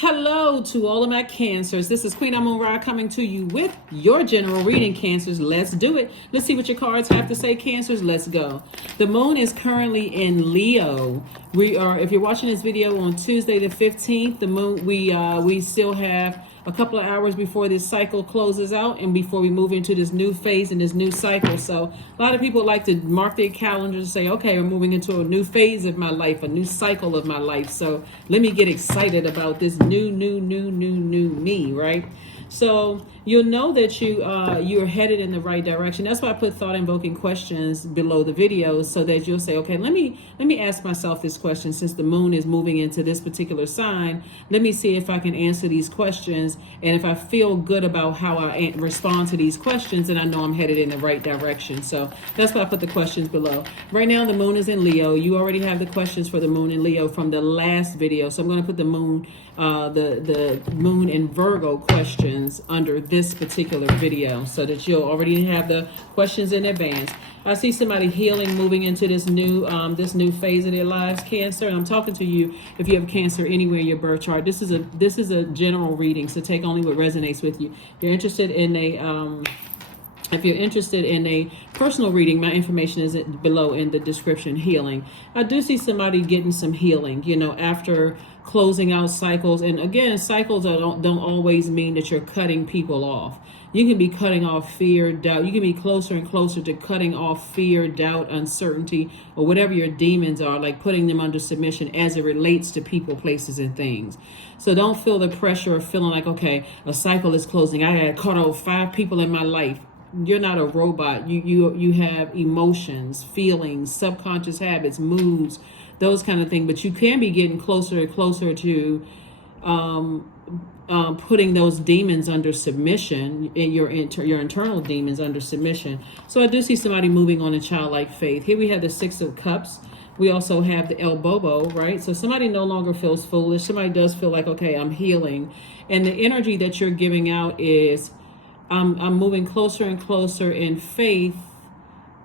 Hello to all of my Cancers. This is Queen Amun Ra coming to you with your general reading, Cancers. Let's do it. Let's see what your cards have to say, Cancers. Let's go. The moon is currently in Leo. If you're watching this video on Tuesday the 15th, the moon, we still have a couple of hours before this cycle closes out and before we move into this new phase and this new cycle. So a lot of people like to mark their calendars and say, okay, I'm moving into a new phase of my life, a new cycle of my life. So let me get excited about this new me, right? So you'll know that you're headed in the right direction. That's why I put thought invoking questions below the videos, so that you'll say, okay, let me ask myself this question. Since the moon is moving into this particular sign, let me see if I can answer these questions. And if I feel good about how I respond to these questions, then I know I'm headed in the right direction. So that's why I put the questions below. Right now, the moon is in Leo. You already have the questions for the moon in Leo from the last video. So I'm going to put the moon, the moon in Virgo questions under this particular video, so that you'll already have the questions in advance. I see somebody healing, moving into this new phase of their lives, Cancer. And I'm talking to you if you have Cancer anywhere in your birth chart. This is a general reading, so take only what resonates with you. If you're interested in a personal reading, my information is below in the description. Healing. I do see somebody getting some healing, after closing out cycles. And again, cycles don't always mean that you're cutting people off. You can be cutting off fear, doubt. You can be closer and closer to cutting off fear, doubt, uncertainty, or whatever your demons are, like putting them under submission as it relates to people, places, and things. So don't feel the pressure of feeling like, okay, a cycle is closing. I had cut off 5 people in my life. You're not a robot. You have emotions, feelings, subconscious habits, moods, those kind of things. But you can be getting closer and closer to putting those demons under submission, in your internal demons under submission. So I do see somebody moving on in childlike faith. Here we have the 6 of Cups. We also have the El Bobo, right? So somebody no longer feels foolish. Somebody does feel like, okay, I'm healing. And the energy that you're giving out is, I'm moving closer and closer in faith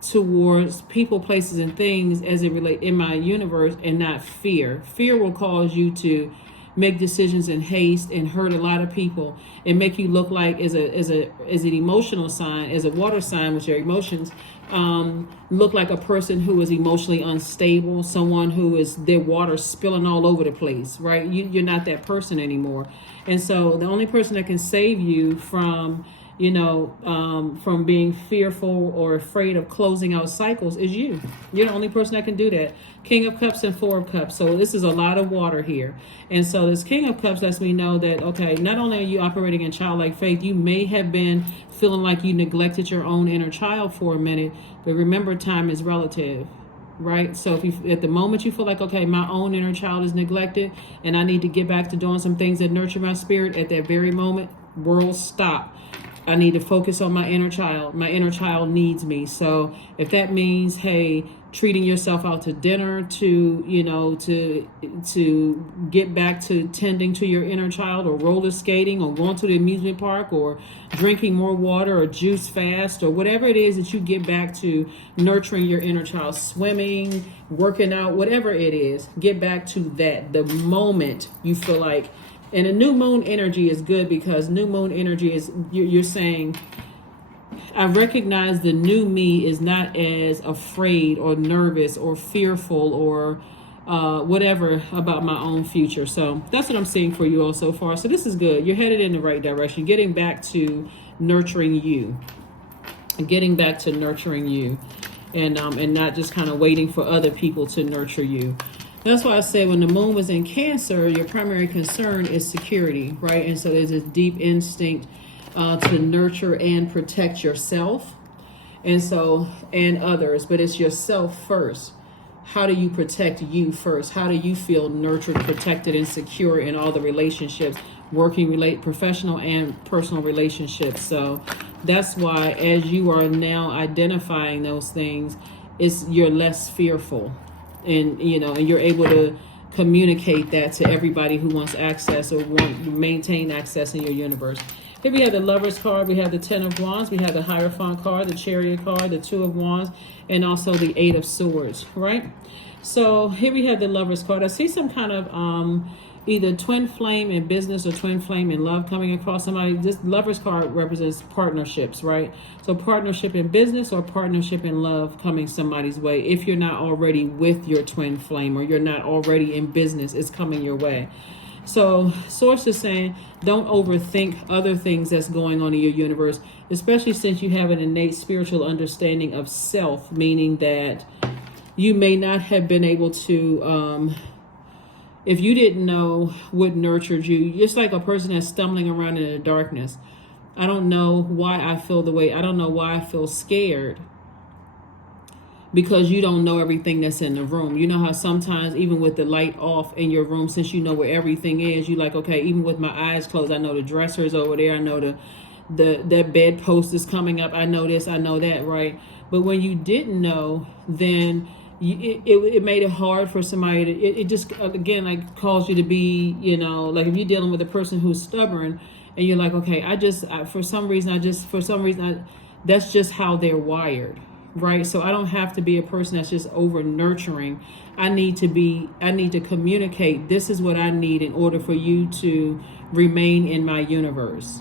towards people, places, and things as it relates in my universe, and not fear. Fear will cause you to make decisions in haste and hurt a lot of people, and make you look like as an emotional sign, as a water sign with your emotions, look like a person who is emotionally unstable, someone who is their water spilling all over the place, right? You're not that person anymore. And so the only person that can save you from from being fearful or afraid of closing out cycles is you. You're the only person that can do that. King of Cups and 4 of Cups. So this is a lot of water here. And so this King of Cups lets me know that, okay, not only are you operating in childlike faith, you may have been feeling like you neglected your own inner child for a minute, but remember, time is relative. Right? So if at the moment you feel like, okay, my own inner child is neglected and I need to get back to doing some things that nurture my spirit, at that very moment, world stop. I need to focus on my inner child. My inner child needs me. So if that means, hey, treating yourself out to dinner to get back to tending to your inner child, or roller skating, or going to the amusement park, or drinking more water, or juice fast, or whatever it is that you get back to nurturing your inner child, swimming, working out, whatever it is, get back to that the moment you feel like. And a new moon energy is good, because new moon energy is, you're saying, I recognize the new me is not as afraid or nervous or fearful or whatever about my own future. So that's what I'm seeing for you all so far. So this is good. You're headed in the right direction, getting back to nurturing you, and not just kind of waiting for other people to nurture you. That's why I say when the moon was in Cancer, your primary concern is security, right? And so there's a deep instinct to nurture and protect yourself, and others, but it's yourself first. How do you protect you first? How do you feel nurtured, protected, and secure in all the relationships, professional and personal relationships? So that's why, as you are now identifying those things, you're less fearful. And you're able to communicate that to everybody who wants access or want to maintain access in your universe. Here we have the Lover's card, we have the 10 of Wands, we have the Hierophant card, the Chariot card, the 2 of Wands, and also the 8 of Swords, right? So here we have the Lover's card. I see some kind of either twin flame in business or twin flame in love coming across somebody. This Lover's card represents partnerships, right? So partnership in business or partnership in love coming somebody's way. If you're not already with your twin flame or you're not already in business, it's coming your way. So Source is saying, don't overthink other things that's going on in your universe, especially since you have an innate spiritual understanding of self, meaning that you may not have been able to, if you didn't know what nurtured you, just like a person that's stumbling around in the darkness. I don't know why I feel the way, I don't know why I feel scared. Because you don't know everything that's in the room. You know how sometimes even with the light off in your room, since you know where everything is, you like, okay, even with my eyes closed, I know the dresser is over there. I know the bed post is coming up. I know this, I know that, right? But when you didn't know, then it made it hard for somebody to, it just, again, like caused you to be, you know, like if you're dealing with a person who's stubborn and you're like, okay, for some reason, that's just how they're wired. Right. So I don't have to be a person that's just over nurturing. I need to communicate. This is what I need in order for you to remain in my universe.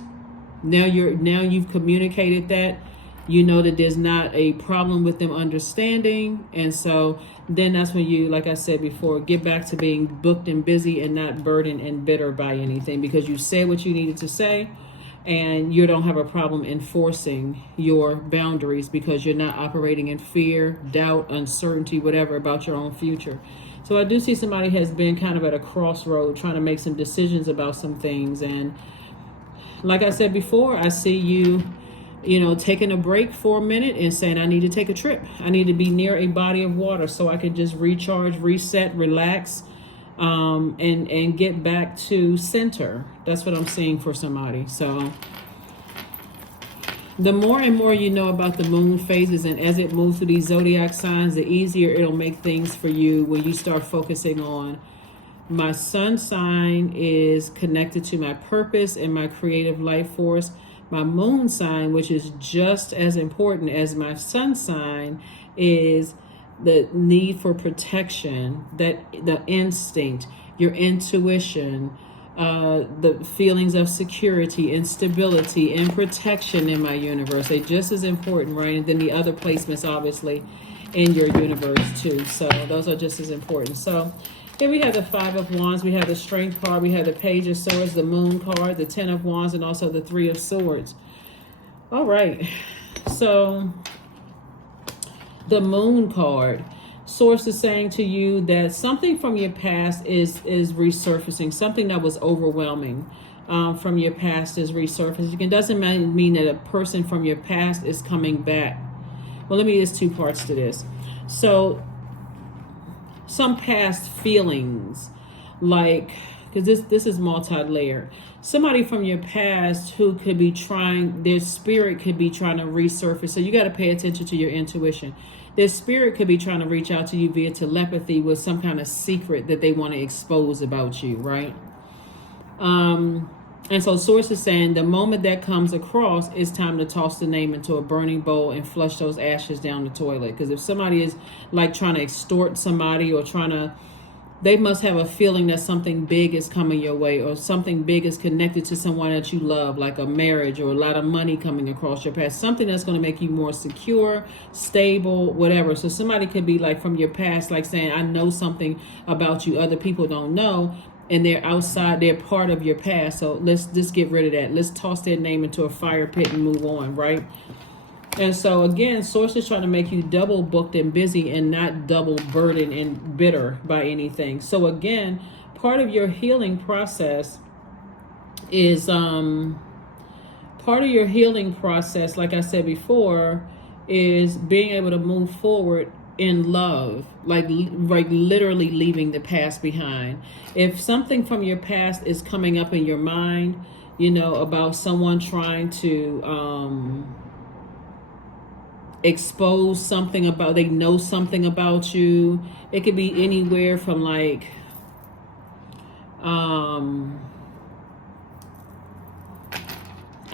Now you've communicated that, you know that there's not a problem with them understanding. And so then that's when you, like I said before, get back to being booked and busy and not burdened and bitter by anything, because you said what you needed to say. And you don't have a problem enforcing your boundaries because you're not operating in fear, doubt, uncertainty, whatever about your own future. So I do see somebody has been kind of at a crossroad trying to make some decisions about some things. And like I said before, I see you, taking a break for a minute and saying, I need to take a trip. I need to be near a body of water so I can just recharge, reset, relax, and get back to center. That's what I'm seeing for somebody. So the more and more you know about the moon phases, and as it moves through these zodiac signs, the easier it'll make things for you when you start focusing on, my sun sign is connected to my purpose and my creative life force. My moon sign, which is just as important as my sun sign, is the need for protection, that the instinct, your intuition, the feelings of security and stability and protection in my universe. They're just as important, right? And then the other placements, obviously, in your universe too. So those are just as important. So here we have the Five of Wands, we have the Strength card, we have the Page of Swords, the Moon card, the Ten of Wands, and also the Three of Swords. All right, so the Moon card, Source is saying to you that something from your past is resurfacing. Something that was overwhelming from your past is resurfacing. It doesn't mean that a person from your past is coming back. Well, there's two parts to this. So some past feelings, like, because this is multi-layered. Somebody from your past who could be trying, their spirit could be trying to resurface. So you got to pay attention to your intuition. Their spirit could be trying to reach out to you via telepathy with some kind of secret that they want to expose about you, right? And so Source is saying the moment that comes across, it's time to toss the name into a burning bowl and flush those ashes down the toilet. Because if somebody is like trying to extort somebody or they must have a feeling that something big is coming your way, or something big is connected to someone that you love, like a marriage or a lot of money coming across your past, something that's going to make you more secure, stable, whatever. So somebody could be like from your past, like saying, I know something about you other people don't know, and they're outside, they're part of your past. So let's just get rid of that. Let's toss their name into a fire pit and move on, right? And so again, Source is trying to make you double booked and busy and not double burdened and bitter by anything. So again, part of your healing process is like I said before, is being able to move forward in love, like literally leaving the past behind. If something from your past is coming up in your mind, about someone trying to expose something about, they know something about you. It could be anywhere from like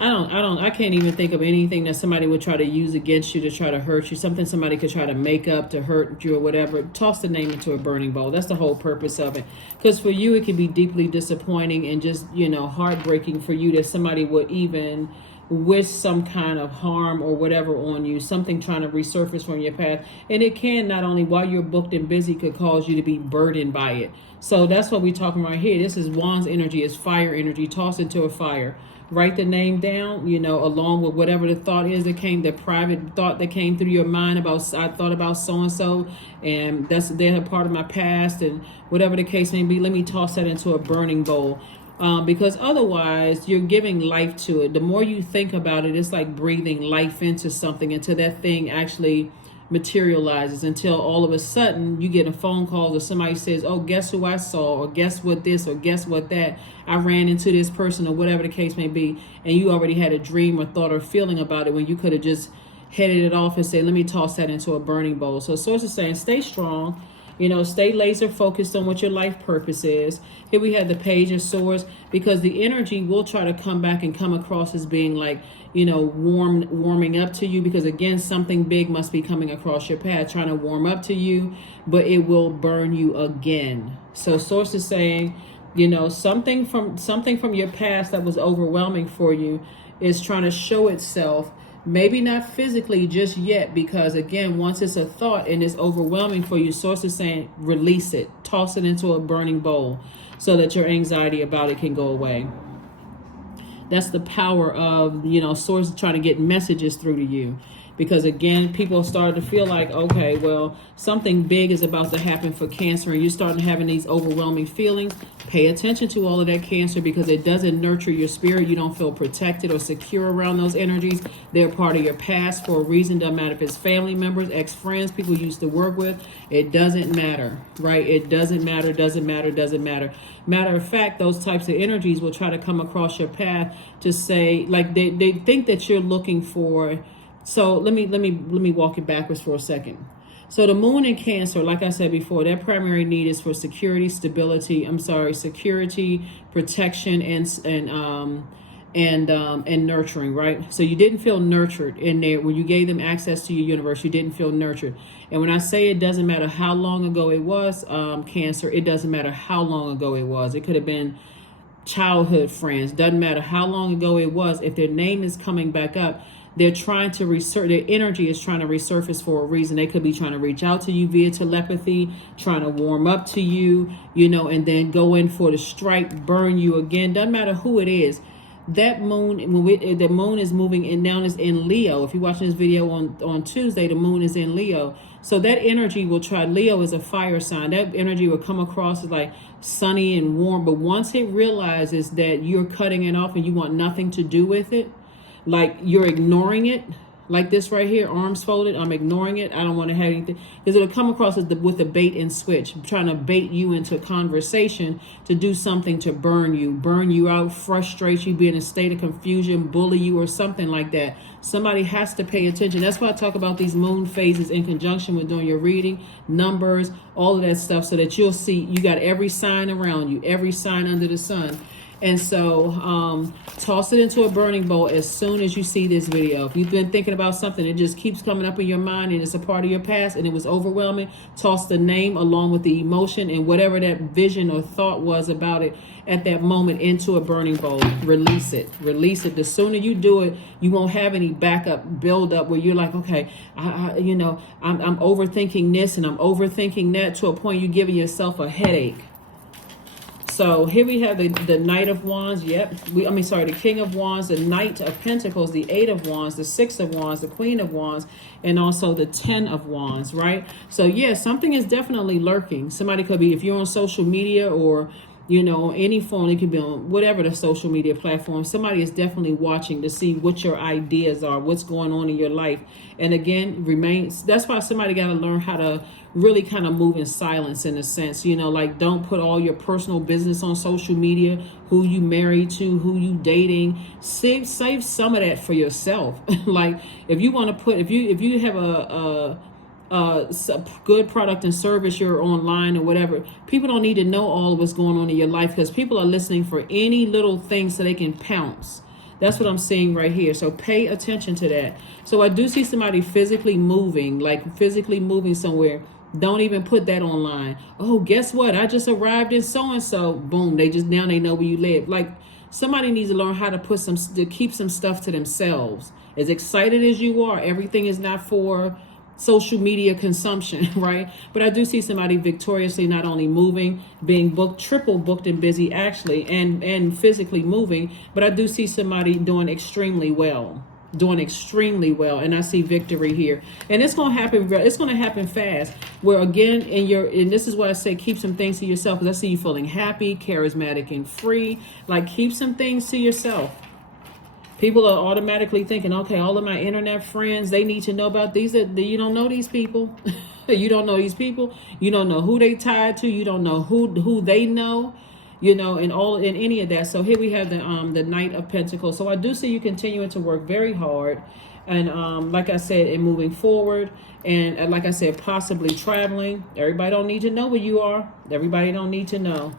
I can't even think of anything that somebody would try to use against you to try to hurt you. Something somebody could try to make up to hurt you or whatever. Toss the name into a burning bowl. That's the whole purpose of it. Because for you, it can be deeply disappointing and just, heartbreaking for you that somebody would even wish some kind of harm or whatever on you, something trying to resurface from your past. And it can, not only while you're booked and busy, could cause you to be burdened by it. So that's what we're talking about here. This is Wands energy, is fire energy. Toss into a fire. Write the name down, along with whatever the thought is that came, the private thought that came through your mind about, I thought about so-and-so, and they're a part of my past, and whatever the case may be. Let me toss that into a burning bowl. Because otherwise you're giving life to it. The more you think about it, it's like breathing life into something until that thing actually materializes, until all of a sudden you get a phone call or somebody says, oh, guess who I saw, or guess what this, or guess what that, I ran into this person, or whatever the case may be, and you already had a dream or thought or feeling about it when you could have just headed it off and said, let me toss that into a burning bowl. So Source is saying, stay strong. Stay laser focused on what your life purpose is. Here we have the Page of Swords, because the energy will try to come back and come across as being like, warming up to you, because again, something big must be coming across your path, trying to warm up to you, but it will burn you again. So Source is saying, something from your past that was overwhelming for you is trying to show itself. Maybe not physically just yet, because again, once it's a thought and it's overwhelming for you, Source is saying, release it, toss it into a burning bowl so that your anxiety about it can go away. That's the power of, Source trying to get messages through to you. Because again, people started to feel like, okay, well, something big is about to happen for Cancer, and you're starting having these overwhelming feelings. Pay attention to all of that, Cancer, because it doesn't nurture your spirit. You don't feel protected or secure around those energies. They're part of your past for a reason. Doesn't matter if it's family members, ex-friends, people you used to work with. It doesn't matter, right? It doesn't matter, doesn't matter, doesn't matter. Matter of fact, those types of energies will try to come across your path to say, like, they think that you're looking for. So let me walk it backwards for a second. So the moon in Cancer, like I said before, their primary need is for security, protection, and nurturing, right? So you didn't feel nurtured in there when you gave them access to your universe. You didn't feel nurtured. And when I say it doesn't matter how long ago it was, Cancer, it doesn't matter how long ago it was. It could have been childhood friends. Doesn't matter how long ago it was. If their name is coming back up, they're trying to their energy is trying to resurface for a reason. They could be trying to reach out to you via telepathy, trying to warm up to you, and then go in for the strike, burn you again. Doesn't matter who it is. That moon, the moon is moving in now, is in Leo. If you're watching this video on Tuesday, the moon is in Leo. So that energy will try. Leo is a fire sign. That energy will come across as like sunny and warm. But once it realizes that you're cutting it off and you want nothing to do with it, like you're ignoring it, like this right here, arms folded, I'm ignoring it, I don't want to have anything, because it'll come across as with a bait and switch, trying to bait you into a conversation to do something to burn you out, frustrate you, be in a state of confusion, bully you, or something like that. Somebody has to pay attention. That's why I talk about these moon phases in conjunction with doing your reading, numbers, all of that stuff, so that you'll see you got every sign around you, every sign under the sun. And so toss it into a burning bowl as soon as you see this video. If you've been thinking about something, it just keeps coming up in your mind and it's a part of your past and it was overwhelming, toss the name along with the emotion and whatever that vision or thought was about it at that moment into a burning bowl. Release it. Release it. The sooner you do it, you won't have any backup build up where you're like, okay, I'm overthinking this and I'm overthinking that, to a point you're giving yourself a headache. So here we have the Knight of Wands. The King of Wands, the Knight of Pentacles, the Eight of Wands, the Six of Wands, the Queen of Wands, and also the Ten of Wands, right? So yeah, something is definitely lurking. Somebody could be, if you're on social media or, any form, it could be on whatever the social media platform, somebody is definitely watching to see what your ideas are, what's going on in your life. And again, that's why somebody got to learn how to really kind of move in silence, in a sense, like don't put all your personal business on social media, who you married to, who you dating. Save some of that for yourself. Like if you want to put, if you have a good product and service, you're online or whatever, people don't need to know all of what's going on in your life, because people are listening for any little thing so they can pounce. That's what I'm seeing right here. So pay attention to that. So I do see somebody physically moving, like physically moving somewhere. Don't even put that online. Oh, guess what? I just arrived in so-and-so. Boom. Now they know where you live. Like, somebody needs to learn how to keep some stuff to themselves. As excited as you are, everything is not for social media consumption, right? But I do see somebody victoriously not only moving, being booked, triple booked and busy actually, and physically moving, but I do see somebody doing extremely well. And I see victory here, and it's going to happen fast, where again and this is why I say keep some things to yourself, because I see you feeling happy, charismatic, and free. Like, keep some things to yourself. People are automatically thinking, okay, all of my internet friends, they need to know about these. You don't know these people. You don't know these people. You don't know who they tied to. You don't know who they know. And any of that. So here we have the Knight of Pentacles. So I do see you continuing to work very hard, and like I said, in moving forward, and like I said, possibly traveling. Everybody don't need to know where you are. Everybody don't need to know.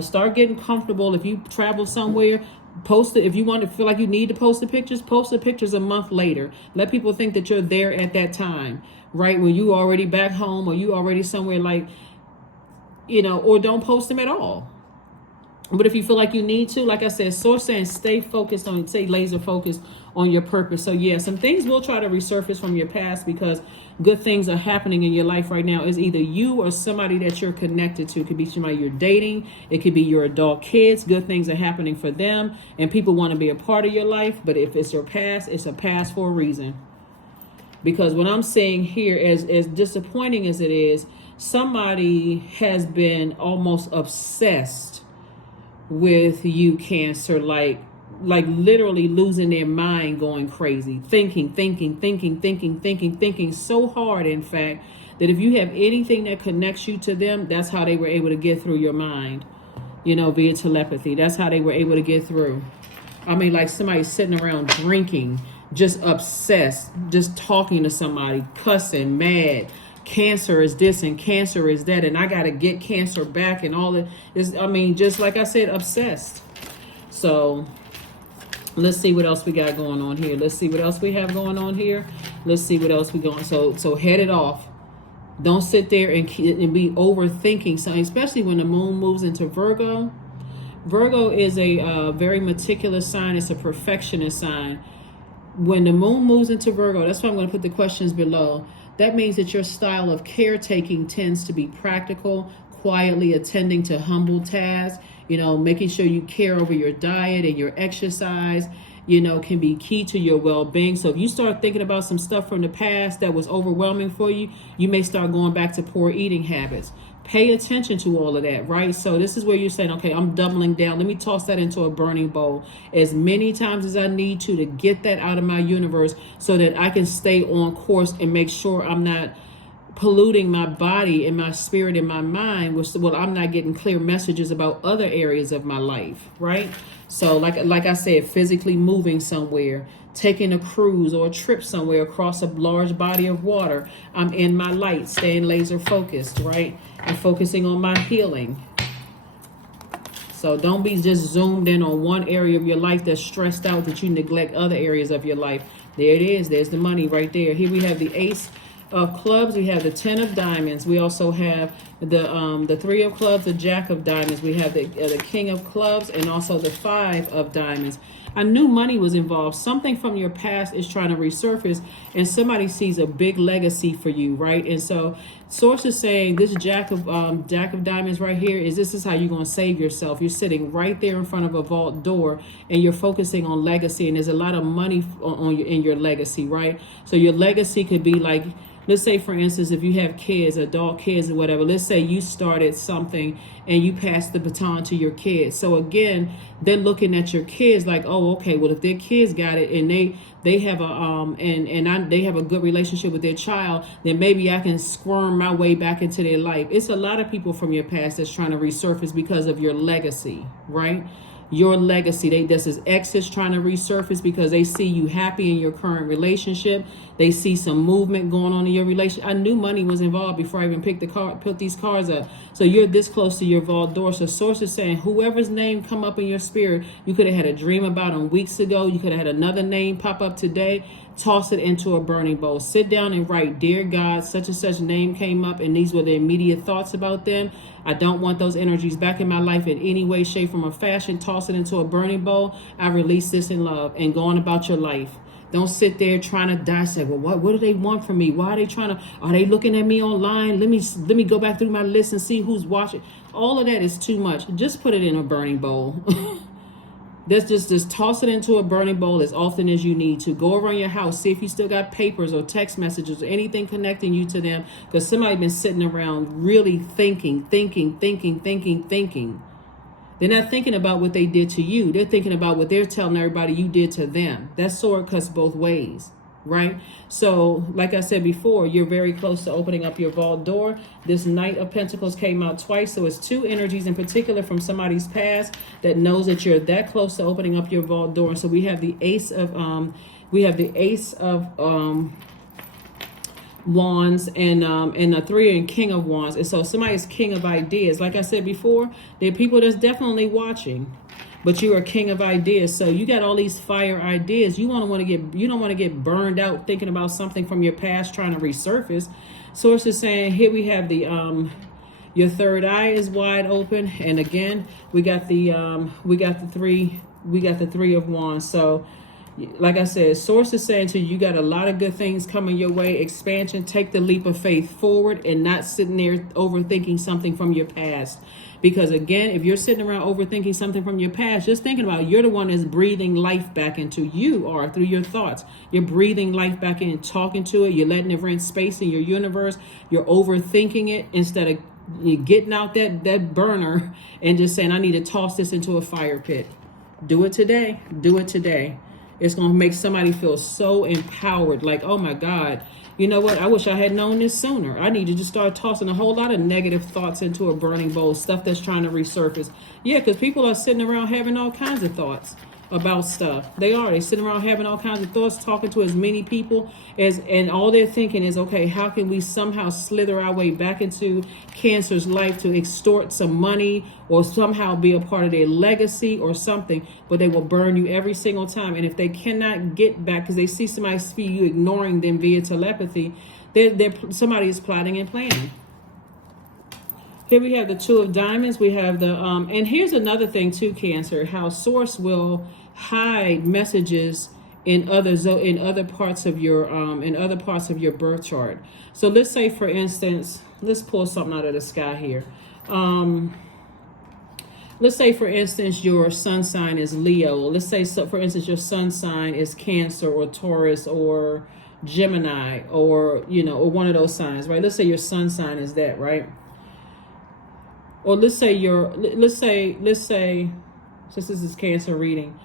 Start getting comfortable. If you travel somewhere, post it. If you want to feel like you need to post the pictures a month later. Let people think that you're there at that time, right? When you already back home, or you already somewhere, like, or don't post them at all. But if you feel like you need to, like I said, source saying stay laser focused on your purpose. So yeah, some things will try to resurface from your past, because good things are happening in your life right now. It's either you or somebody that you're connected to. It could be somebody you're dating. It could be your adult kids. Good things are happening for them, and people want to be a part of your life. But if it's your past, it's a past for a reason. Because what I'm saying here, as disappointing as it is, somebody has been almost obsessed with you, Cancer, like literally losing their mind, going crazy, thinking so hard, in fact, that if you have anything that connects you to them, that's how they were able to get through your mind, via telepathy. That's how they were able to get through. I mean, like somebody sitting around drinking, just obsessed, just talking to somebody, cussing, mad. Cancer is this and Cancer is that, and I got to get Cancer back, and all that is, just like I said, obsessed. So let's see what else we got going on here. Let's see what else we have going on here. Let's see what else we going. So head it off. Don't sit there and be overthinking something, especially when the moon moves into Virgo. Virgo is a very meticulous sign. It's a perfectionist sign. When the moon moves into Virgo, that's why I'm going to put the questions below. That means that your style of caretaking tends to be practical, quietly attending to humble tasks, making sure you care over your diet and your exercise, can be key to your well-being. So if you start thinking about some stuff from the past that was overwhelming for you, you may start going back to poor eating habits. Pay attention to all of that, right? So this is where you're saying, okay, I'm doubling down. Let me toss that into a burning bowl as many times as I need to get that out of my universe, so that I can stay on course and make sure I'm not polluting my body and my spirit and my mind. I'm not getting clear messages about other areas of my life, right? So like I said, physically moving somewhere, taking a cruise or a trip somewhere across a large body of water. I'm in my light, staying laser focused, right? And focusing on my healing. So don't be just zoomed in on one area of your life that's stressed out that you neglect other areas of your life. There it is. There's the money right there. Here we have the Ace of Clubs. We have the 10 of Diamonds. We also have the 3 of Clubs, the Jack of Diamonds. We have the King of Clubs, and also the 5 of Diamonds. I knew money was involved. Something from your past is trying to resurface, and somebody sees a big legacy for you, right? And so source is saying this Jack of Diamonds right here this is how you're going to save yourself. You're sitting right there in front of a vault door, and you're focusing on legacy, and there's a lot of money in your legacy, right? So your legacy could be like, let's say, for instance, if you have kids, adult kids or whatever, let's say you started something and you passed the baton to your kids. So again, they're looking at your kids like, oh, okay, well, if their kids got it and they have they have a good relationship with their child, then maybe I can squirm my way back into their life. It's a lot of people from your past that's trying to resurface because of your legacy, right? Your legacy. This is exes trying to resurface because they see you happy in your current relationship. They see some movement going on in your relationship. I knew money was involved before I even put these cards up. So you're this close to your vault door. So source is saying whoever's name come up in your spirit, you could have had a dream about them weeks ago. You could have had another name pop up today. Toss it into a burning bowl. Sit down and write, dear God, such and such name came up and these were the immediate thoughts about them. I don't want those energies back in my life in any way, shape, form, or fashion. Toss it into a burning bowl. I release this in love, and go on about your life. Don't sit there trying to dissect. Well, what do they want from me? Why are they trying to? Are they looking at me online? Let me go back through my list and see who's watching. All of that is too much. Just put it in a burning bowl. Just toss it into a burning bowl as often as you need to. Go around your house, see if you still got papers or text messages or anything connecting you to them, because somebody been sitting around really thinking. They're not thinking about what they did to you. They're thinking about what they're telling everybody you did to them. That sword cuts both ways, right? So, like I said before, you're very close to opening up your vault door. This Knight of Pentacles came out twice, so it's two energies in particular from somebody's past that knows that you're that close to opening up your vault door. So we have the Ace of Wands and the Three and King of Wands. And so somebody's king of ideas. Like I said before, there are people that's definitely watching, but you are king of ideas. So you got all these fire ideas. You don't want to get burned out thinking about something from your past trying to resurface. Source is saying here we have the your third eye is wide open, and again we got the Three of Wands. So like I said, source is saying to you, you got a lot of good things coming your way. Expansion. Take the leap of faith forward and not sitting there overthinking something from your past. Because again, if you're sitting around overthinking something from your past, just thinking about you're the one that's breathing life back into you, or through your thoughts. You're breathing life back in, talking to it. You're letting it rent space in your universe. You're overthinking it instead of you getting out that burner and just saying, I need to toss this into a fire pit. Do it today. Do it today. It's going to make somebody feel so empowered. Like, oh my God, you know what? I wish I had known this sooner. I need to just start tossing a whole lot of negative thoughts into a burning bowl, stuff that's trying to resurface. Yeah, because people are sitting around having all kinds of thoughts about stuff. They're sitting around having all kinds of thoughts, talking to as many people and all they're thinking is, okay, how can we somehow slither our way back into Cancer's life to extort some money or somehow be a part of their legacy or something, but they will burn you every single time. And if they cannot get back because they see somebody see you ignoring them via telepathy, somebody is plotting and planning. Here we have the Two of Diamonds. We have the and here's another thing too, Cancer, how source will hide messages in other parts of your birth chart. So let's say, for instance, let's pull something out of the sky here. Let's say, for instance, your sun sign is Leo. Let's say, for instance, your sun sign is Cancer or Taurus or Gemini or or one of those signs, right? Let's say your sun sign is that, right? Or let's say since this is Cancer reading,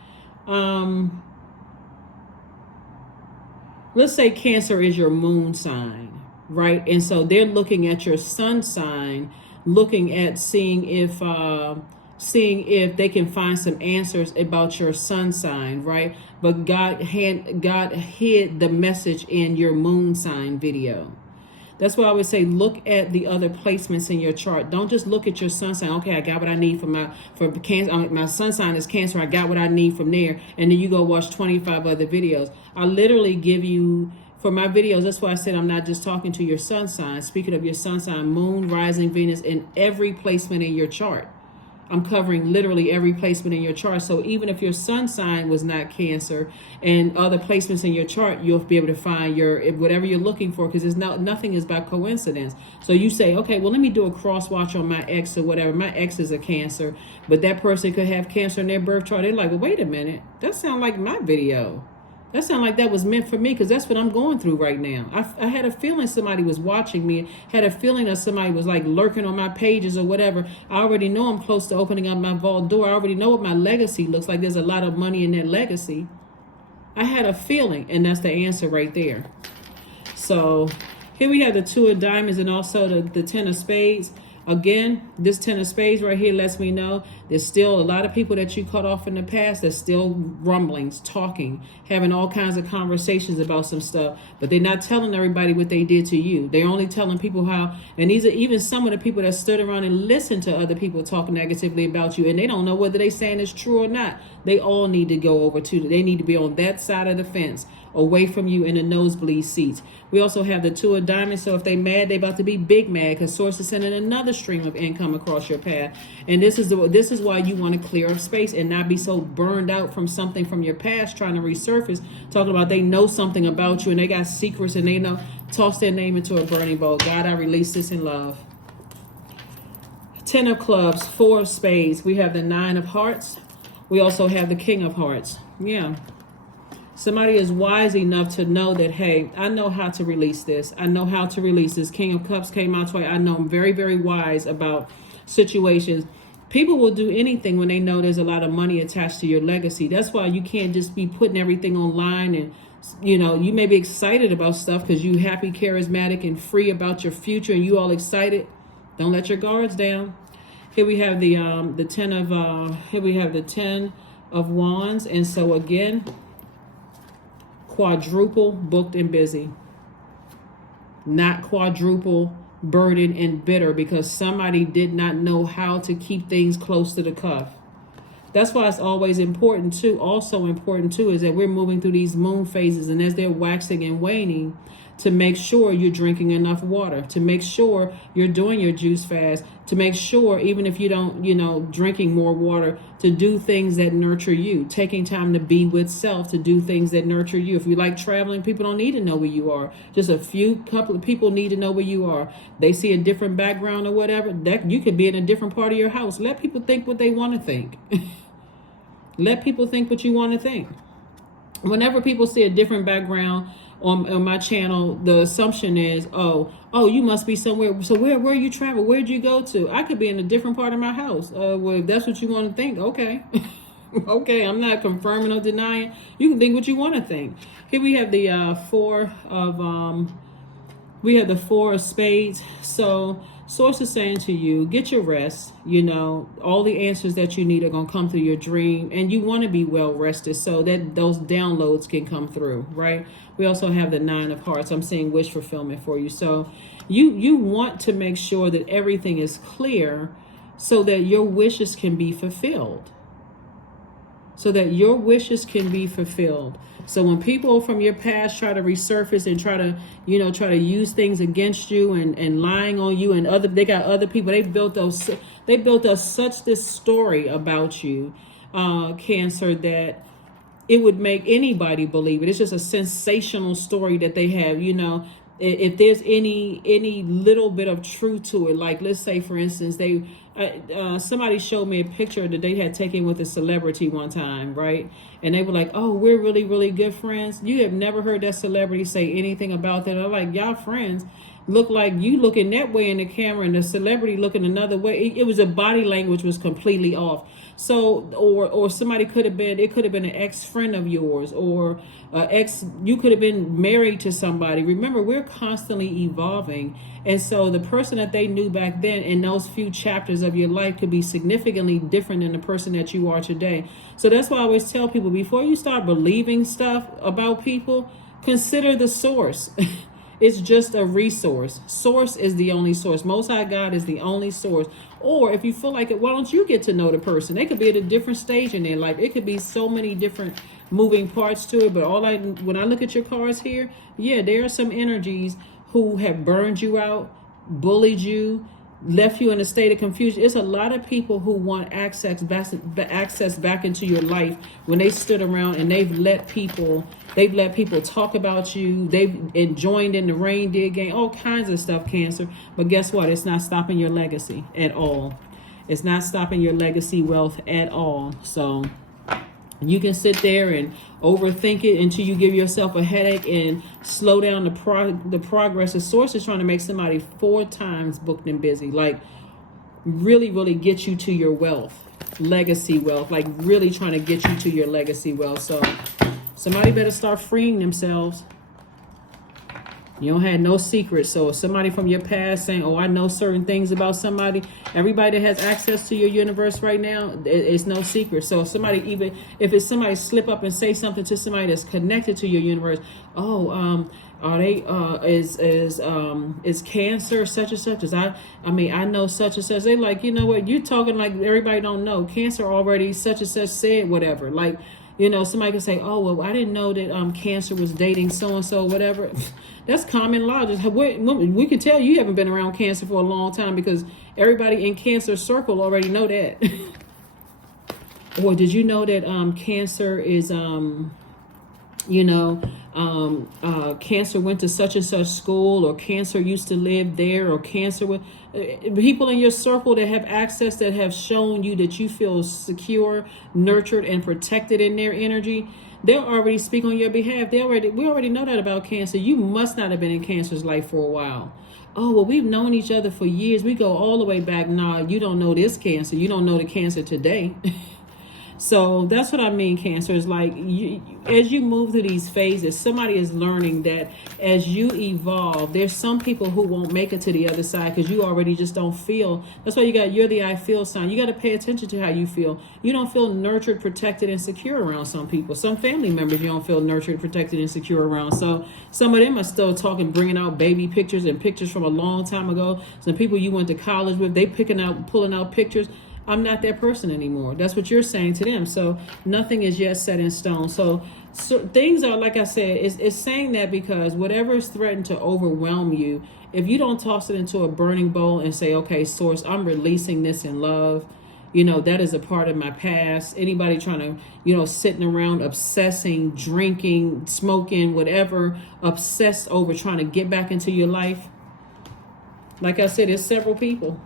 let's say Cancer is your moon sign, right? And so they're looking at your sun sign, looking at seeing if they can find some answers about your sun sign, right? But God hid the message in your moon sign video. That's why I would say look at the other placements in your chart. Don't just look at your sun sign. Okay, I got what I need for Cancer. My sun sign is Cancer. I got what I need from there. And then you go watch 25 other videos. I literally give you, for my videos, that's why I said I'm not just talking to your sun sign. Speaking of your sun sign, moon, rising, Venus, in every placement in your chart. I'm covering literally every placement in your chart. So even if your sun sign was not Cancer and other placements in your chart, you'll be able to find whatever you're looking for, because nothing is by coincidence. So you say, okay, well, let me do a cross watch on my ex or whatever. My ex is a Cancer, but that person could have Cancer in their birth chart. They're like, well, wait a minute. That sounds like my video. That sounded like that was meant for me, because that's what I'm going through right now. I had a feeling somebody was watching me, had a feeling that somebody was like lurking on my pages or whatever. I already know I'm close to opening up my vault door. I already know what my legacy looks like. There's a lot of money in that legacy. I had a feeling, and that's the answer right there. So here we have the Two of Diamonds and also the Ten of Spades. Again, this 10 of spades right here lets me know there's still a lot of people that you cut off in the past that's still rumblings, talking, having all kinds of conversations about some stuff, but they're not telling everybody what they did to you. They're only telling people how, and these are even some of the people that stood around and listened to other people talk negatively about you, and they don't know whether they're saying it's true or not. They all need to go over to, they need to be on that side of the fence, away from you in the nosebleed seats. We also have the 2 of diamonds, so if they mad, they about to be big mad because source is sending another stream of income across your path. And this is why you want to clear up space and not be so burned out from something from your past trying to resurface, talking about they know something about you and they got secrets and they know, toss their name into a burning bowl. God, I release this in love. 10 of clubs, 4 of spades. We have the 9 of hearts. We also have the King of hearts. Yeah. Somebody is wise enough to know that, hey, I know how to release this. I know how to release this. King of Cups came out twice. I know I'm very, very wise about situations. People will do anything when they know there's a lot of money attached to your legacy. That's why you can't just be putting everything online and, you know, you may be excited about stuff because you happy, charismatic, and free about your future and you all excited. Don't let your guards down. Here we have the 10 of wands. And so again, quadruple booked and busy, not quadruple burdened and bitter because somebody did not know how to keep things close to the cuff. That's why it's always important too. Also important too is that we're moving through these moon phases, and as they're waxing and waning, to make sure you're drinking enough water, to make sure you're doing your juice fast, to make sure even if you don't, you know, drinking more water, to do things that nurture you, taking time to be with self, to do things that nurture you. If you like traveling, people don't need to know where you are. Just a couple of people need to know where you are. They see a different background or whatever, that you could be in a different part of your house. Let people think what they want to think. Let people think what you want to think. Whenever people see a different background on my channel, the assumption is, oh, you must be somewhere. So where you travel? Where'd you go to? I could be in a different part of my house. Well, if that's what you want to think, okay. Okay, I'm not confirming or denying. You can think what you want to think. Here we have the 4 of spades. So source is saying to you, get your rest. You know, all the answers that you need are going to come through your dream, and you want to be well rested so that those downloads can come through, right? We also have the 9 of hearts. I'm seeing wish fulfillment for you. So you want to make sure that everything is clear so that your wishes can be fulfilled. So that your wishes can be fulfilled. So when people from your past try to resurface and try to use things against you and lying on you and they got other people, they built us such this story about you, Cancer, that it would make anybody believe it. It's just a sensational story that they have, you know. If there's any little bit of truth to it, like let's say for instance, somebody showed me a picture that they had taken with a celebrity one time, right? And they were like, oh, we're really, really good friends. You have never heard that celebrity say anything about that. I'm like, y'all friends look like you looking that way in the camera and the celebrity looking another way. It was a body language was completely off. So, or somebody could have been an ex-friend of yours, or you could have been married to somebody. Remember, we're constantly evolving. And so the person that they knew back then in those few chapters of your life could be significantly different than the person that you are today. So that's why I always tell people, before you start believing stuff about people, consider the source. It's just a resource. Source is the only source. Most High God is the only source. Or if you feel like it, why don't you get to know the person? They could be at a different stage in their life. It could be so many different moving parts to it. But when I look at your cards here, yeah, there are some energies who have burned you out, bullied you, left you in a state of confusion. It's a lot of people who want access back into your life when they stood around and they've let people talk about you. They've joined in the reindeer game, all kinds of stuff, Cancer. But guess what? It's not stopping your legacy at all. It's not stopping your legacy wealth at all. So you can sit there and overthink it until you give yourself a headache and slow down the progress. The source is trying to make somebody 4 times booked and busy. Like really, really get you to your wealth, legacy wealth. Like really trying to get you to your legacy wealth. So somebody better start freeing themselves. You don't have no secrets. So if somebody from your past saying, oh, I know certain things about somebody, everybody that has access to your universe right now, it's no secret. So if somebody, even if it's somebody slip up and say something to somebody that's connected to your universe, oh, are they is cancer such and such? As I know such and such. They like, you know what, you're talking like everybody don't know. Cancer already such and such said whatever. Like, you know, somebody can say, oh, well, I didn't know that Cancer was dating so-and-so, whatever. That's common logic. We can tell you haven't been around Cancer for a long time because everybody in Cancer circle already know that. Or did you know that Cancer is, Cancer went to such and such school, or Cancer used to live there, or Cancer with people in your circle that have access, that have shown you that you feel secure, nurtured, and protected in their energy. They'll already speak on your behalf. We already know that about Cancer. You must not have been in Cancer's life for a while. Oh, well, we've known each other for years. We go all the way back. Nah, you don't know this Cancer. You don't know the Cancer today. So that's what I mean, Cancer. Is like, as you move through these phases, somebody is learning that as you evolve, there's some people who won't make it to the other side because you already just don't feel. That's why you're the I feel sign. You got to pay attention to how you feel. You don't feel nurtured, protected, and secure around some people. Some family members you don't feel nurtured, protected, and secure around. So some of them are still talking, bringing out baby pictures and pictures from a long time ago. Some people you went to college with, they pulling out pictures. I'm not that person anymore. That's what you're saying to them. So nothing is yet set in stone. So things are, like I said, it's saying that because whatever is threatened to overwhelm you, if you don't toss it into a burning bowl and say, okay, Source, I'm releasing this in love. You know, that is a part of my past. Anybody trying to, sitting around obsessing, drinking, smoking, whatever, obsessed over trying to get back into your life. Like I said, there's several people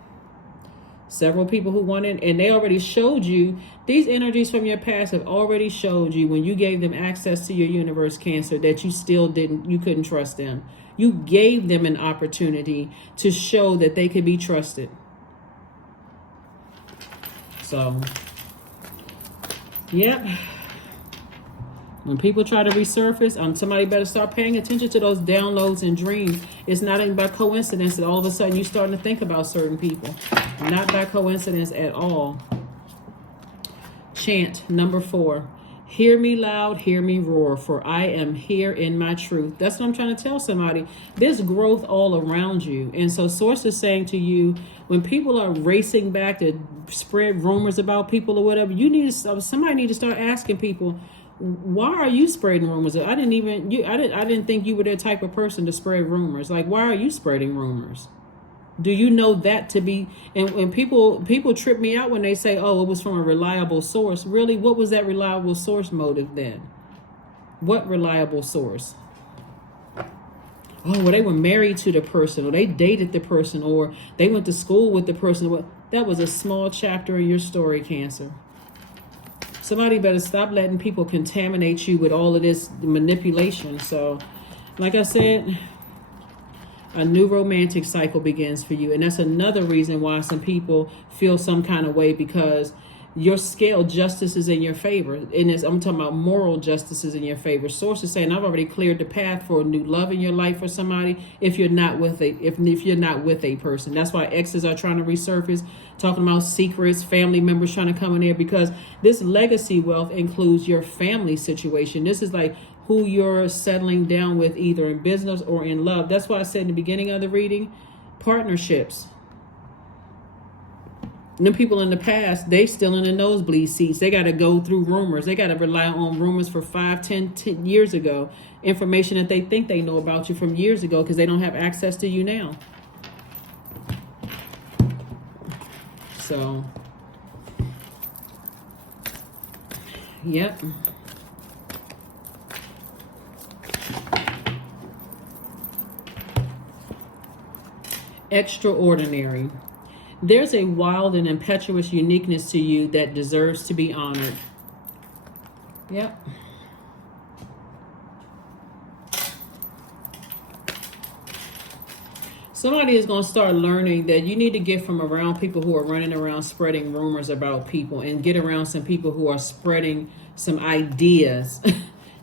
who want it, and they already showed you, these energies from your past have already showed you when you gave them access to your universe, Cancer, that you couldn't trust them. You gave them an opportunity to show that they could be trusted. So, yep. When people try to resurface, somebody better start paying attention to those downloads and dreams. It's not even by coincidence that all of a sudden you're starting to think about certain people. Not by coincidence at all. Chant number 4. Hear me loud, hear me roar, for I am here in my truth. That's what I'm trying to tell somebody. There's growth all around you. And so Source is saying to you, when people are racing back to spread rumors about people or whatever, somebody need to start asking people, why are you spreading rumors? I didn't think you were the type of person to spread rumors. Like, why are you spreading rumors? Do you know that to be, and people trip me out when they say, oh, it was from a reliable source. Really, what was that reliable source motive then? What reliable source? Oh, well, they were married to the person, or they dated the person, or they went to school with the person. That was a small chapter in your story, Cancer. Somebody better stop letting people contaminate you with all of this manipulation. So, like I said, a new romantic cycle begins for you. And that's another reason why some people feel some kind of way, because your scale justice is in your favor. And I'm talking about moral justice is in your favor. Source is saying, I've already cleared the path for a new love in your life for somebody. If you're not with if you're not with a person, that's why exes are trying to resurface, talking about secrets, family members trying to come in there, because this legacy wealth includes your family situation. This is like who you're settling down with, either in business or in love. That's why I said in the beginning of the reading, partnerships. And the people in the past, they still in the nosebleed seats. They got to go through rumors. They got to rely on rumors for 5, 10 years ago. Information that they think they know about you from years ago because they don't have access to you now. So, yep. Extraordinary. There's a wild and impetuous uniqueness to you that deserves to be honored. Yep. Somebody is going to start learning that you need to get from around people who are running around spreading rumors about people, and get around some people who are spreading some ideas,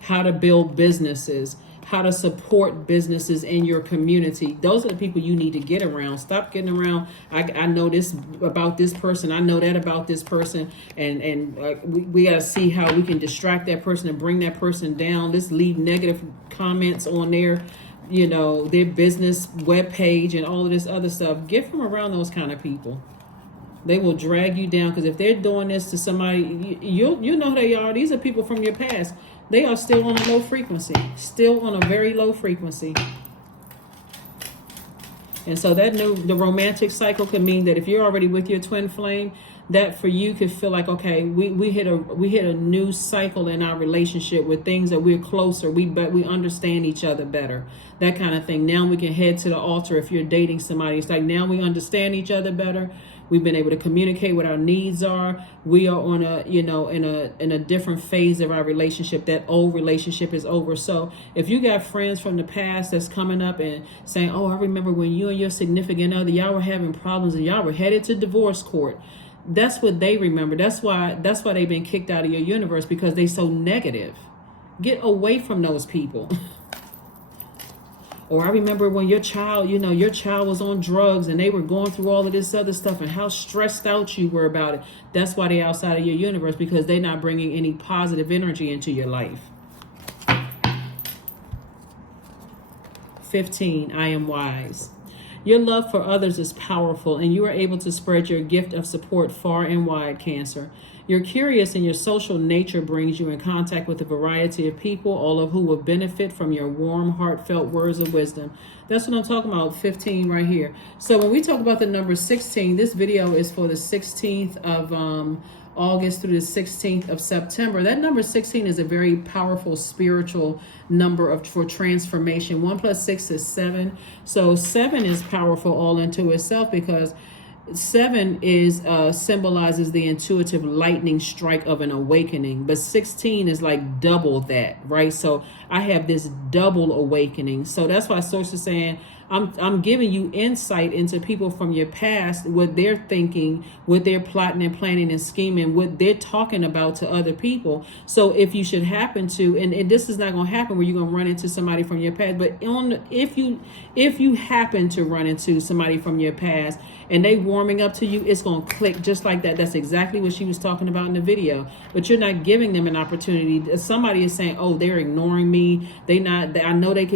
how to build businesses, how to support businesses in your community. Those are the people you need to get around. Stop getting around. I know this about this person. I know that about this person. And we got to see how we can distract that person and bring that person down. Let's leave negative comments on their, their business webpage and all of this other stuff. Get from around those kind of people. They will drag you down, because if they're doing this to somebody, you know who they are. These are people from your past. They are still on a low frequency, still on a very low frequency. And so the romantic cycle could mean that if you're already with your twin flame, that for you could feel like, okay, we hit a new cycle in our relationship with things that we're closer. We understand each other better, that kind of thing. Now we can head to the altar. If you're dating somebody, it's like, now we understand each other better. We've been able to communicate what our needs are. We are on in a different phase of our relationship. That old relationship is over. So if you got friends from the past that's coming up and saying, oh, I remember when you and your significant other, y'all were having problems and y'all were headed to divorce court. That's what they remember. That's why they've been kicked out of your universe, because they so negative. Get away from those people. Or I remember when your child was on drugs and they were going through all of this other stuff and how stressed out you were about it. That's why they're outside of your universe, because they're not bringing any positive energy into your life. 15, I am wise. Your love for others is powerful, and you are able to spread your gift of support far and wide, Cancer. You're curious, and your social nature brings you in contact with a variety of people, all of who will benefit from your warm, heartfelt words of wisdom. That's what I'm talking about, 15 right here. So when we talk about the number 16, this video is for the 16th of August through the 16th of September. That number 16 is a very powerful spiritual number for transformation. 1 plus 6 is 7. So 7 is powerful all into itself, because 7 is symbolizes the intuitive lightning strike of an awakening, but 16 is like double that, right? So I have this double awakening. So that's why Source is saying, I'm giving you insight into people from your past, what they're thinking, what they're plotting and planning and scheming, what they're talking about to other people. So if you should happen to, and this is not going to happen where you're going to run into somebody from your past, but if you happen to run into somebody from your past and they warming up to you, it's going to click just like that. That's exactly what she was talking about in the video. But you're not giving them an opportunity. Somebody is saying, oh, they're ignoring me. I know they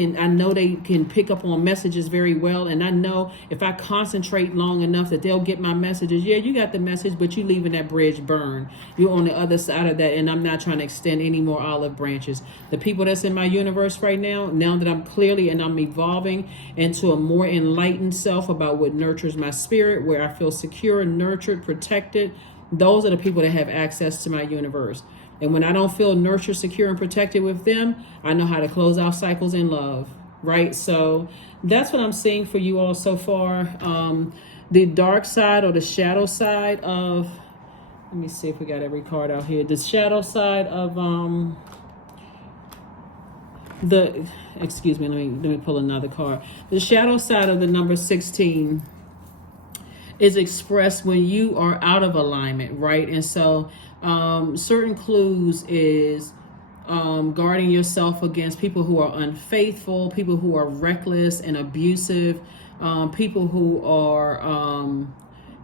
can pick up on messages very well, and I know if I concentrate long enough that they'll get my messages. Yeah, you got the message, but you leaving that bridge burn. You're on the other side of that, and I'm not trying to extend any more olive branches. The people that's in my universe right now that I'm clearly and I'm evolving into a more enlightened self about what nurtures my spirit, where I feel secure, nurtured, protected, those are the people that have access to my universe. And when I don't feel nurtured, secure, and protected with them, I know how to close out cycles in love. Right? So that's what I'm seeing for you all so far. The dark side or the shadow side of, let me see if we got every card out here. The shadow side of excuse me, let me pull another card. The shadow side of the number 16 is expressed when you are out of alignment, right? And so certain clues is guarding yourself against people who are unfaithful, people who are reckless and abusive, people who are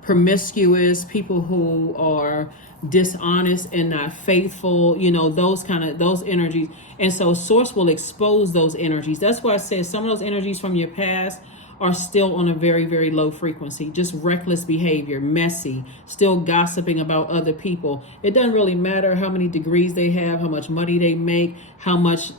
promiscuous, people who are dishonest and not faithful, those energies. And so Source will expose those energies. That's why I said some of those energies from your past are still on a very, very low frequency. Just reckless behavior, messy, still gossiping about other people. It doesn't really matter how many degrees they have, how much money they make, how much,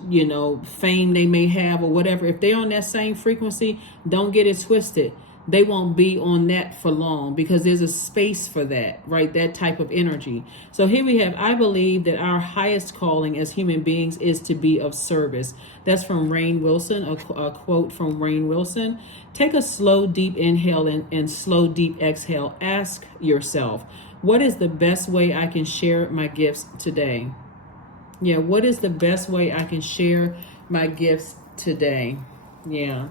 fame they may have or whatever. If they're on that same frequency, don't get it twisted. They won't be on that for long, because there's a space for that, right? That type of energy. So here we have, I believe that our highest calling as human beings is to be of service. That's from Rainn Wilson, a quote from Rainn Wilson. Take a slow, deep inhale and slow, deep exhale. Ask yourself, what is the best way I can share my gifts today? Yeah, what is the best way I can share my gifts today? Yeah.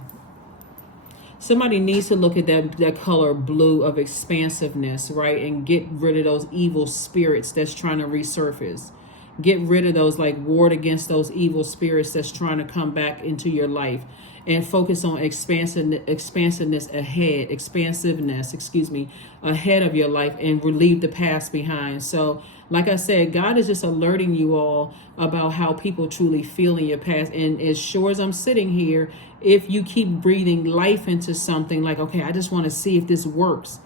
Somebody needs to look at that color blue of expansiveness, right? And get rid of those evil spirits that's trying to resurface. Get rid of those, like ward against those evil spirits that's trying to come back into your life, and focus on expansiveness ahead of your life, and relieve the past behind. So like I said, God is just alerting you all about how people truly feel in your past. And as sure as I'm sitting here, if you keep breathing life into something, like, okay, I just want to see if this works,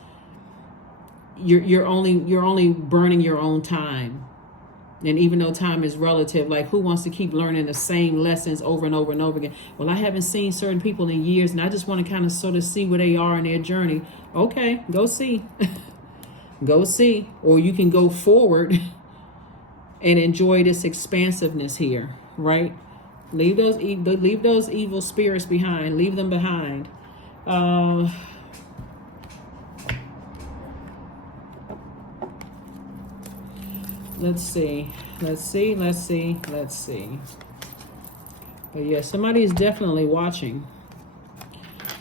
you're only burning your own time. And even though time is relative, like, who wants to keep learning the same lessons over and over and over again? Well, I haven't seen certain people in years, and I just want to kind of sort of see where they are in their journey. Okay, go see. Go see. Or you can go forward and enjoy this expansiveness here, right? Leave those evil spirits behind. Leave them behind. Let's see. But yeah, somebody is definitely watching.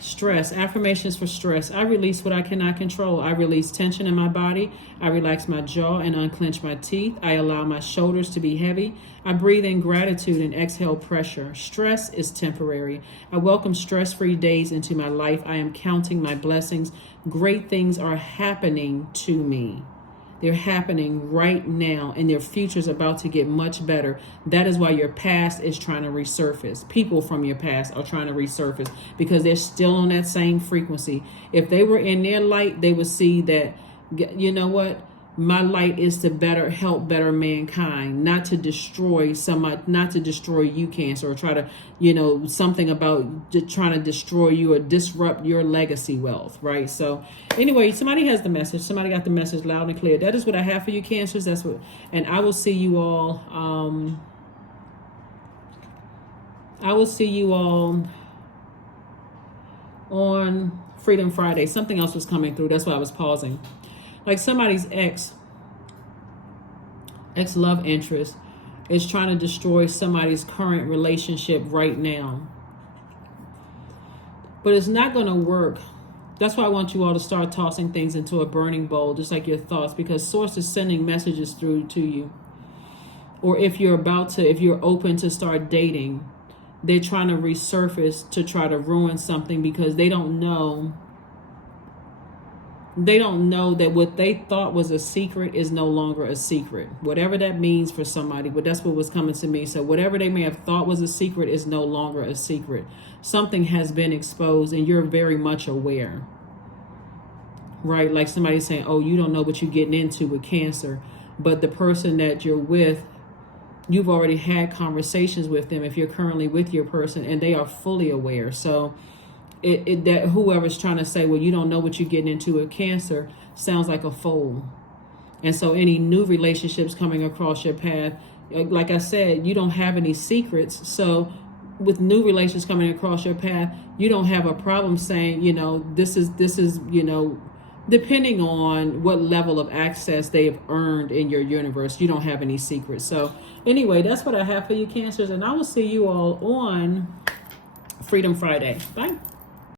Stress, affirmations for stress. I release what I cannot control. I release tension in my body. I relax my jaw and unclench my teeth. I allow my shoulders to be heavy. I breathe in gratitude and exhale pressure. Stress is temporary. I welcome stress-free days into my life. I am counting my blessings. Great things are happening to me. They're happening right now, and their future's about to get much better. That is why your past is trying to resurface. People from your past are trying to resurface because they're still on that same frequency. If they were in their light, they would see that, you know what? My light is to help better mankind, not to destroy somebody, not to destroy you, Cancer, or try to, something about trying to destroy you or disrupt your legacy wealth, right? So anyway, somebody has the message. Somebody got the message loud and clear. That is what I have for you, Cancers. That's what, and I will see you all. On Freedom Friday. Something else was coming through. That's why I was pausing. Like somebody's ex-love interest is trying to destroy somebody's current relationship right now. But it's not going to work. That's why I want you all to start tossing things into a burning bowl, just like your thoughts, because Source is sending messages through to you. Or if you're open to start dating, they're trying to resurface to try to ruin something because they don't know that what they thought was a secret is no longer a secret. Whatever that means for somebody, but that's what was coming to me. So whatever they may have thought was a secret is no longer a secret. Something has been exposed and you're very much aware. Right? Like somebody saying, oh, you don't know what you're getting into with Cancer. But the person that you're with, you've already had conversations with them if you're currently with your person, and they are fully aware. So that whoever's trying to say, well, you don't know what you're getting into with Cancer, sounds like a fool. And so any new relationships coming across your path, like I said, you don't have any secrets. So with new relations coming across your path, you don't have a problem saying, this is, depending on what level of access they have earned in your universe, you don't have any secrets. So anyway, that's what I have for you, Cancers, and I will see you all on Freedom Friday. Bye.